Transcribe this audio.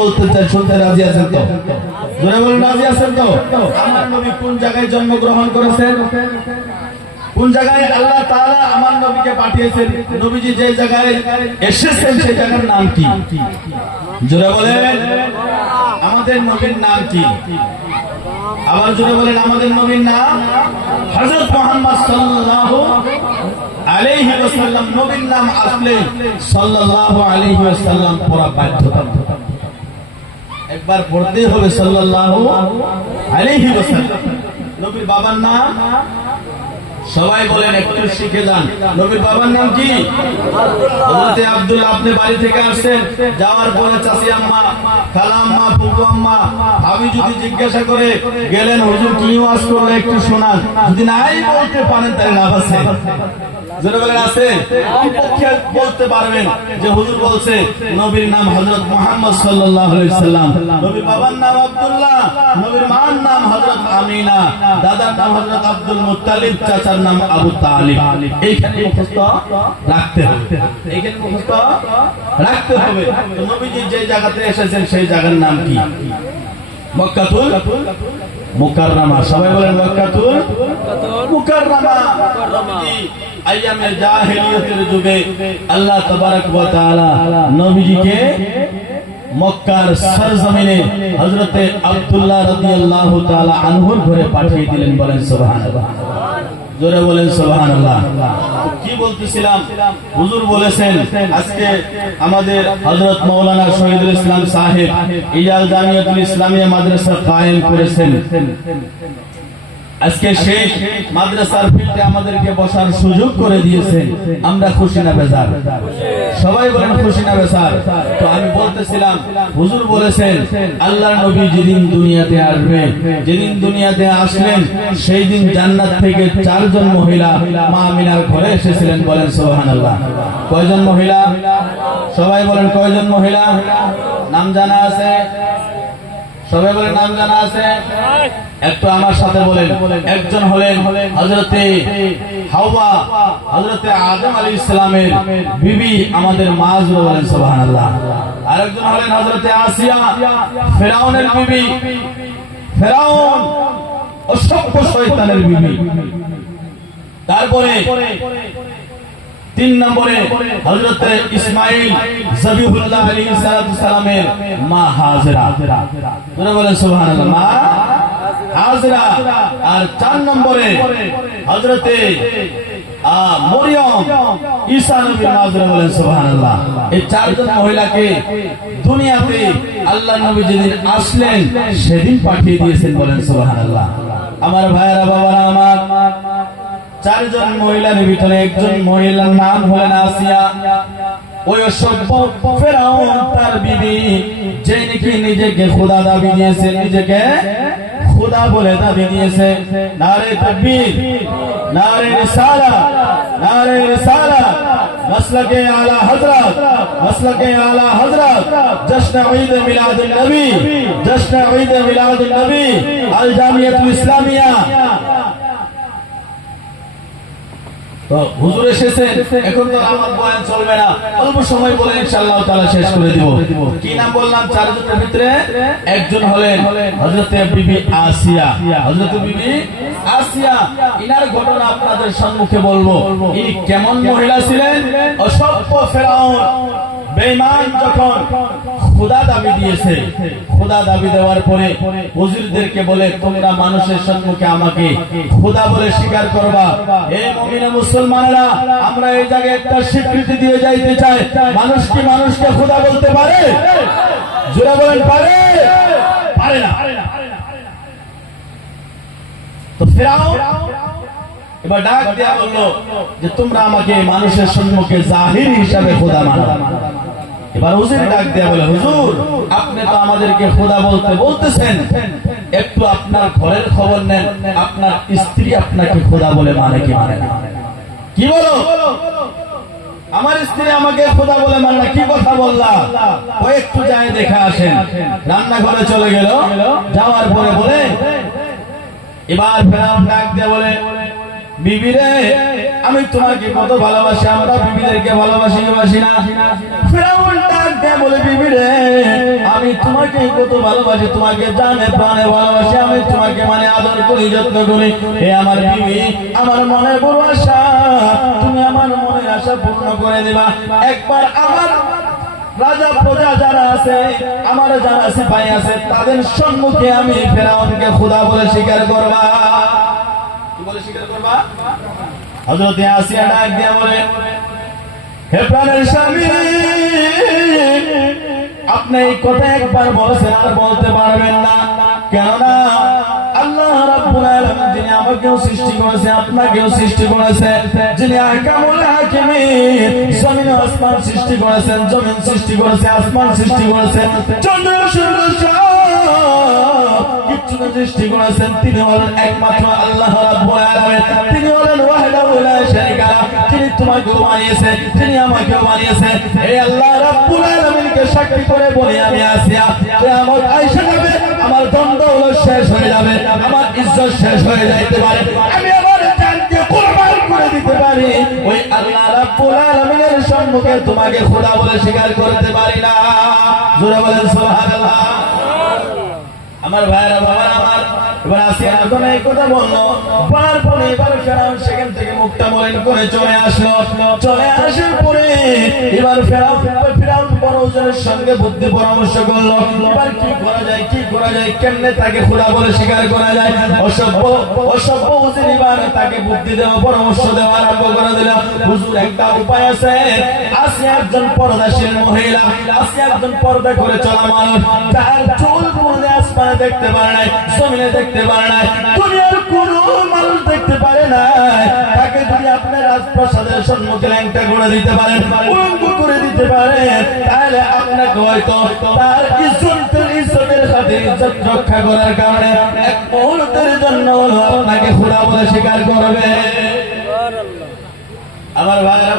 বলতে চাই, শুনতে রাজি আছেন তো? জোরে বলুন, রাজি আছেন তো? আমার নবী কোন জায়গায় জন্মগ্রহণ করেছেন? কোন জায়গায় আল্লাহ তাআলা আমার নবীকে পাঠিয়েছেন? নবীজি যে জায়গায় এসেছেন সেই জায়গার নাম কি? জোরে বলেন, আমাদের নবীর নাম কি? আবার জোরে বলেন, আমাদের নবীর নাম হযরত মুহাম্মদ সাল্লাল্লাহু আলাইহি ওয়াসাল্লাম। নবীর নাম আসলে সাল্লাল্লাহু আলাইহি ওয়াসাল্লাম পড়া বাধ্যতামূলক, একবার পড়তেই হবে সাল্লাল্লাহু আলাইহি ওয়াসাল্লাম। নবীর বাবার নাম সবাই বলেন, একটু শিখে যান। নবীর বাবার নাম কি? হযরত আব্দুল্লাহ। আপনি বাড়ি থেকে আসছেন, যাওয়ার পরে চাচি আম্মা, খালা আম্মা, ফুফু আম্মা, আমি যদি জিজ্ঞাসা করে গেলেন হুজুর কি ওয়াজ করলে একটু শোনান, যদি নাই বলতে পারেন তাহলে লাভ আছে। যারা বলেন আছে, কমপক্ষে বলতে পারবেন যে হুজুর বলছে নবীর নাম হযরত মুহাম্মদ সাল্লাল্লাহু আলাইহি সাল্লাম, নবীর বাবার নাম আব্দুল্লাহ, নবীর মার নাম হযরত আমিনা, দাদার নাম হযরত আব্দুল মুত্তালিব, চাচার নাম আবু তালিব। এইখানে মুখস্থ রাখতে হবে, এইখানে মুখস্থ রাখতে হবে। তো নবীজি যে জায়গাতে এসেছেন সেই জায়গার নাম কি? মক্কাতুল মুকাররমা। সবাই বলেন মক্কাতুল মুকাররমা। নবীজি আইয়ামে জাহেলিয়তের যুগে আল্লাহ তাবারক ওয়া তাআলা নবীজিকে মক্কার সরজমিনে হযরতে আব্দুল্লাহ রাদিয়াল্লাহু তাআলা আনহুর ঘরে পাঠিয়ে দিলেন। বলেন সুবহানাল্লাহ, জোরে বলেন সুবহানাল্লাহ। কি বলতেছিলাম? হুজুর বলেছেন আজকে আমাদের হযরত মাওলানা শহীদুল ইসলাম সাহেব ইজাল জামিয়াতুল ইসলামিয়া মাদ্রাসা কায়েম করেছেন। আজকে সেই মাদ্রাসার ফিল্ডে আমাদেরকে বসার সুযোগ করে দিয়েছেন। আমরা খুশি না বেজার? সবাই বলেন খুশি না বেজার? তো আমি বলতেছিলাম, হুজুর বলেছেন আল্লাহর নবী যেদিন দুনিয়াতে আসবেন, যেদিন দুনিয়াতে আসলেন সেই দিন জান্নাত থেকে 4 জন মহিলা মা আমিনার ঘরে এসেছিলেন। বলেন সুবহানাল্লাহ। কয়জন মহিলা? সবাই বলেন কয়জন মহিলা? নাম জানা আছে? সবাই বলেন নাম জানা আছে? একটু আমার সাথে বলেন। একজন হলেন হযরতে হাওয়া, হযরতে আদম আলাইহিস সালামের বিবি, আমাদের মা। জোরে বলেন সুবহানাল্লাহ। আরেকজন হলেন হযরতে আসিয়া, ফেরাউনের বিবি, ফেরাউন অসভ্য শয়তানের বিবি। তারপরে 3 নম্বরে হযরতে ইসমাঈল জবিহুল্লাহ আলাইহিস সালামের মা হাজরা। জোরে বলেন সুবহানাল্লাহ, মা হাজরা। আর 4 নম্বরে হযরতে মরিয়ম, ঈসা নবীর মা। জোরে বলেন সুবহানাল্লাহ। এই 4 জন মহিলাকে দুনিয়াতে আল্লাহর নবী যেদিন আসলেন সেদিন পাঠিয়ে দিয়েছেন। বলেন সুবহানাল্লাহ। আমার ভাইয়েরা, বাবারা আমার, 4 জন মহিলার ভিতরে একজন মহিলার নাম হলেন আসিয়া। ওই অসভ্য ফেরাউন তার বিবি, যে নাকি নিজেকে খোদা দাবি দিয়েছে, নিজেকে খোদা বলে দাবি দিয়েছে। নারে তাকবীর, নারে রিসালাত, নারে রিসালাত। মাসলাকে আলা হযরত, মাসলাকে আলা হযরত, জশ্ন ঈদ মিলাদুন নবী, জশ্ন ঈদ মিলাদুন নবী, আল জামিয়াতুল ইসলামিয়া। তো হুজুর এসেছেন, এখন তো আমার বয়ান চলবে না, অল্প সময় বলে ইনশাআল্লাহ তাআলা শেষ করে দিব। কি নাম বললাম? 4 জনের ভিতরে একজন হলেন হযরতে বিবি আসিয়া। হযরতে বিবি আসিয়া, ইনার ঘটনা আপনাদের সম্মুখে বলবো। ইনি কেমন মহিলা ছিলেন? অসভ্য ফেরাউন বেঈমান যখন খোদা দাবি দিয়েছে, খোদা দাবি দেওয়ার পরে হুজুরদেরকে বলে তোমরা মানুষের সম্মুখে আমাকে খোদা বলে স্বীকার করবা। এই মুমিনা মুসলমানেরা, আমরা এই জায়গায় একটা স্বীকৃতি দিয়ে যাইতে চাই। মানুষ কি মানুষকে খোদা বলতে পারে? জোরে বলেন, পারে? পারে না। তো ফেরাউন এবার ডাক দেয়া বললো যে তোমরা আমাকে মানুষের সম্মুখে জাহির হিসাবে খোদা মানো। এবার হুজুর ডাক দেয়া বলে, হুজুর আপনি তো আমাদেরকে খোদা বলতে বলতেছেন, একটু আপনার ঘরের খবর নেন, আপনার স্ত্রী আপনাকে খোদা বলে মানে কি মানে না? কি বলো? আমার স্ত্রী আমাকে খোদা বলে মানে না, কি কথা বললা? ও একটু যায় দেখে আসেন। রান্নাঘরে চলে গেল, যাওয়ার পরে বলে, এবার ফেরাউন ডাক দিয়ে বলে, বিবি রে, আমি তোমাকে কত ভালোবাসি, আমরা বিবিদেরকে ভালোবাসি বাসি না? ফেরাউন ডাক দিয়ে বলে, বিবি রে, আমি আমাকে কত ভালোবাসে, তোমাকে জানে প্রাণে ভালোবাসে, আমি তোমাকে মানে আদর করি, যত্ন করি। হে আমার বিবি, আমার মনে বড় আশা, তুমি আমার মনের আশা পূর্ণ করে দিবা। একবার আমার রাজা প্রজা যারা আছে, আমার যারা সিপাহী আছে, তাদের সম্মুখে আমি ফেরাউনকে খোদা বলে স্বীকার করবা। কি বলে স্বীকার করবা? হযরত আসিয়া ডাক দিয়ে বলে, হে প্রাণের স্বামী, আপনি এই কথা একবার বলেছেন, আর বলতে পারবেন না। কেননা আল্লাহ রাব্বুল আলামিন যিনি আমাকেও সৃষ্টি করেছে, আপনাকেও সৃষ্টি করেছে, যিনি আহকামুল হাকিমিন, জমিন ও আসমান সৃষ্টি করেছেন, জমিন সৃষ্টি করেছে, আসমান সৃষ্টি করেছেন, চন্দ্র সূর্য কিছু সৃষ্টি করেছেন, তিনি হলেন একমাত্র আল্লাহ রাব্বুল আলামিন। তিনি হলেন ওয়াহদাহু লা শারীকা লাহু, যিনি তোমাকেও বানিয়েছেন, যিনি আমাকেও বানিয়েছেন। এই আল্লাহ রাব্বুল আলামিনকে সাক্ষী করে বলি আমি আসিয়া, কিয়ামত আইসা যাবে, আমার দ্বন্দ্ব শেষ হয়ে যাবে, আমার ইজ্জত শেষ হয়ে যাইতে পারে, আমি আমার জানকে কুরবান করে দিতে পারি, ওই আল্লাহ রাব্বুল আলামিনের সম্মুখে তোমাকে খোদা বলে স্বীকার করতে পারি না। জোরে বলেন সুবহানাল্লাহ। আমার ভাইরা, বাবা আমার, এবার আসিয়া যখন এই কথা বললো, বলার পরে এবার ফেরাউন সেখান থেকে মুখটা মলিন করে চলে আসলো। চলে আসার পরে এবার ফেরাউন বড় ওজনের সঙ্গে বুদ্ধি পরামর্শ করলো, এবার কি করা যায়, কি করা যায়, কেমনে তাকে খোদা বলে স্বীকার করা যায়। অসভ্য ওজির এবার তাকে বুদ্ধি দেওয়া, পরামর্শ দেওয়া আরম্ভ করে দিল। হুজুর, একটা উপায় আছে। আসিয়া একজন পর্দাশীল মহিলা, আসিয়া একজন পর্দা করে চলা মানুষ, তার চুল পর্দা আসমানে দেখতে পারে নাই, জমিনে দেখতে পারে নাই, দুনিয়ার কোন মানুষ দেখতে পারে নাই। তাকে যদি আপনার রাজপ্রাসাদের সম্মুখে ল্যাংটা করে দিতে পারেন, উলঙ্গ করে দিতে পারেন, তাহলে আপনাকে হয়তো তার ইজ্জতের সাথে ইজ্জত রক্ষা করার কারণে এক মুহূর্তের জন্য আপনাকে খোদা বলে স্বীকার করবে। আমার ভাইরা,